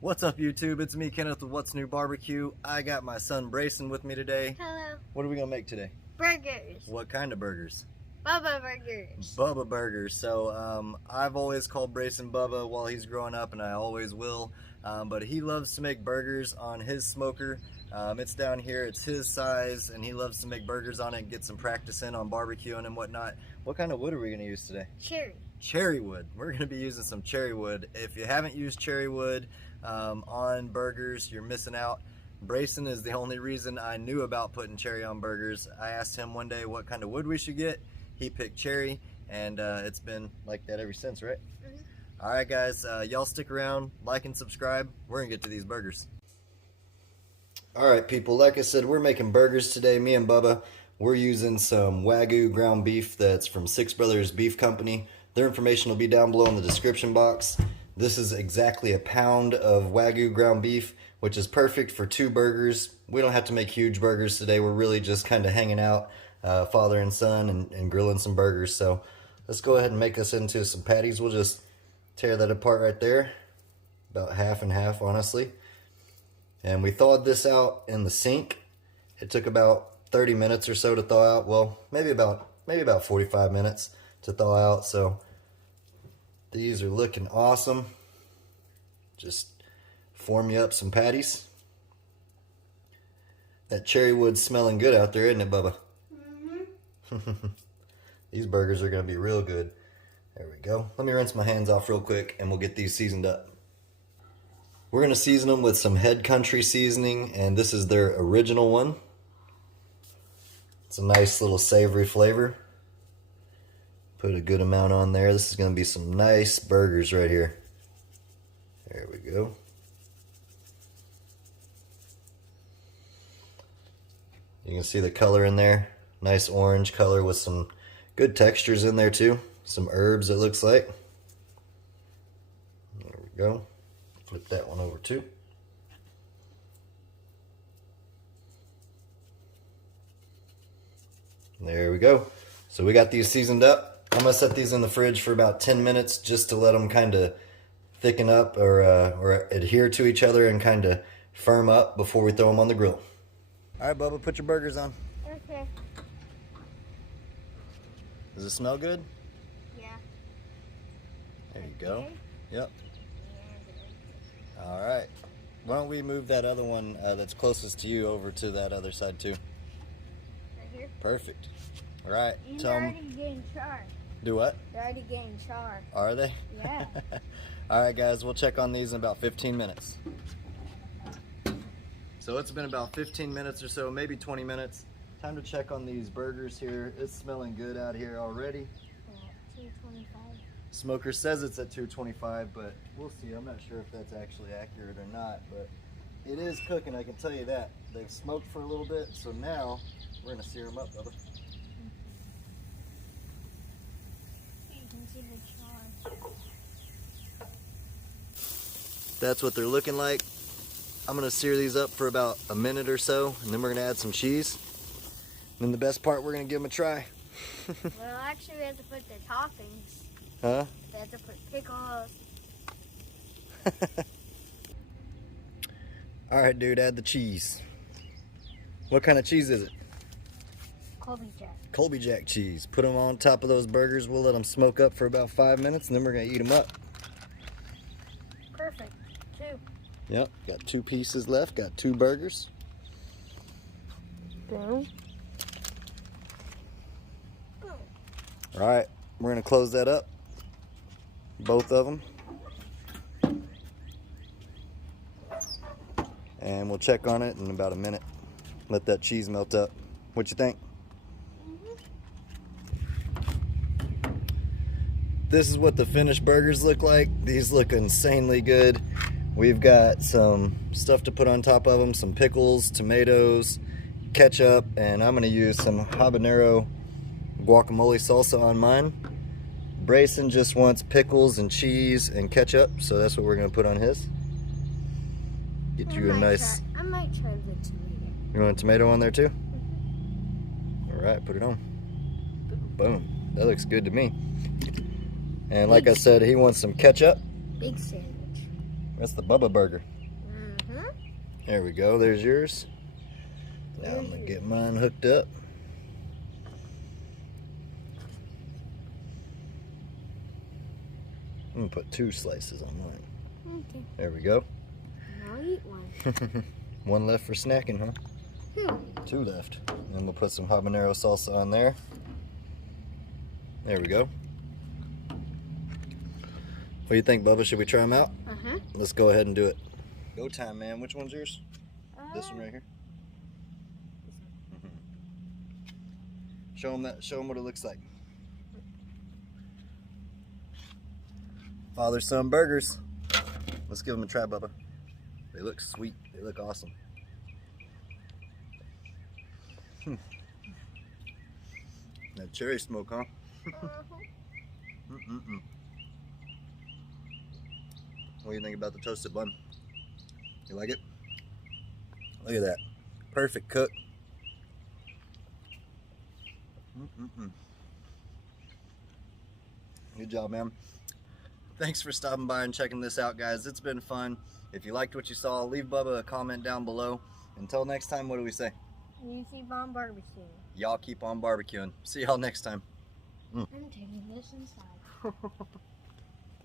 What's up, YouTube? It's me, Kenneth, with What's New Barbecue. I got my son Braysen with me today. Hello. What are we gonna make today? Burgers. What kind of burgers? Bubba Burgers. Bubba Burgers. So I've always called Braysen Bubba while he's growing up, and I always will. But he loves to make burgers on his smoker. It's down here, it's his size, and he loves to make burgers on it and get some practice in on barbecuing and whatnot. What kind of wood are we gonna use today? Cherry. Cherry wood. We're going to be using some cherry wood. If you haven't used cherry wood on burgers, you're missing out. Braysen is the only reason I knew about putting cherry on burgers. I asked him one day what kind of wood we should get. He picked cherry, and it's been like that ever since, right? Mm-hmm. All right, guys, y'all stick around, like and subscribe. We're going to get to these burgers. All right, people, like I said, we're making burgers today, me and Bubba. We're using some Wagyu ground beef that's from Six Brothers Beef Company. Their information will be down below in the description box. This is exactly a pound of Wagyu ground beef, which is perfect for 2 burgers. We don't have to make huge burgers today. We're really just kind of hanging out, father and son, and grilling some burgers. So let's go ahead and make us into some patties. We'll just tear that apart right there. About half and half, honestly. And we thawed this out in the sink. It took about 30 minutes or so to thaw out. Well, maybe about 45 minutes to thaw out. So these are looking awesome. Just form you up some patties. That cherry wood's smelling good out there, isn't it, Bubba? Mm-hmm. These burgers are going to be real good. There we go. Let me rinse my hands off real quick and we'll get these seasoned up. We're going to season them with some Head Country seasoning, and this is their original one. It's a nice little savory flavor. Put a good amount on there. This is going to be some nice burgers right here. There we go. You can see the color in there. Nice orange color with some good textures in there too. Some herbs, it looks like. There we go. Flip that one over too. There we go. So we got these seasoned up. I'm going to set these in the fridge for about 10 minutes just to let them kind of thicken up or adhere to each other and kind of firm up before we throw them on the grill. All right, Bubba, put your burgers on. Okay. Does it smell good? Yeah. There you go. Yep. All right. Why don't we move that other one that's closest to you over to that other side too? Right here? Perfect. All right. They're already getting charred. Do what? They're already getting charred. Are they? Yeah. All right, guys, we'll check on these in about 15 minutes. So it's been about 15 minutes or so, maybe 20 minutes. Time to check on these burgers here. It's smelling good out here already. 225. Smoker says it's at 225, but we'll see. I'm not sure if that's actually accurate or not, but it is cooking, I can tell you that. They've smoked for a little bit, so now we're gonna sear them up, Bubba. You can see the char. That's what they're looking like. I'm gonna sear these up for about a minute or so, and then we're gonna add some cheese. And then the best part, we're gonna give them a try. Well, actually, we have to put the toppings. Huh? We have to put pickles. All right, dude, add the cheese. What kind of cheese is it? Colby Jack. Colby Jack cheese. Put them on top of those burgers. We'll let them smoke up for about 5 minutes, and then we're gonna eat them up. Perfect. 2. Yep, got 2 pieces left, got 2 burgers. Boom. All right, we're gonna close that up. Both of them. And we'll check on it in about a minute. Let that cheese melt up. What you think? This is what the finished burgers look like. These look insanely good. We've got some stuff to put on top of them, some pickles, tomatoes, ketchup, and I'm gonna use some habanero guacamole salsa on mine. Braysen just wants pickles and cheese and ketchup, so that's what we're gonna put on his. Get you a nice... I might try the tomato. You want a tomato on there too? All right, put it on. Boom. That looks good to me. And like I said, he wants some ketchup. Big sandwich. That's the Bubba Burger. Mm-hmm. There we go. There's yours. Now I'm gonna get mine hooked up. I'm gonna put 2 slices on mine. Okay. There we go. I'll eat one. 1 left for snacking, huh? 2 left. And we'll put some habanero salsa on there. There we go. What do you think, Bubba? Should we try them out? Uh-huh. Let's go ahead and do it. Go time, man. Which one's yours? This one right here. Show them that. Show them what it looks like. Father-son burgers. Let's give them a try, Bubba. They look sweet. They look awesome. That cherry smoke, huh? What do you think about the toasted bun? You like it? Look at that. Perfect cook. Good job, man. Thanks for stopping by and checking this out, guys. It's been fun. If you liked what you saw, leave Bubba a comment down below. Until next time, what do we say? You keep on barbecuing. Y'all keep on barbecuing. See y'all next time. I'm taking this inside.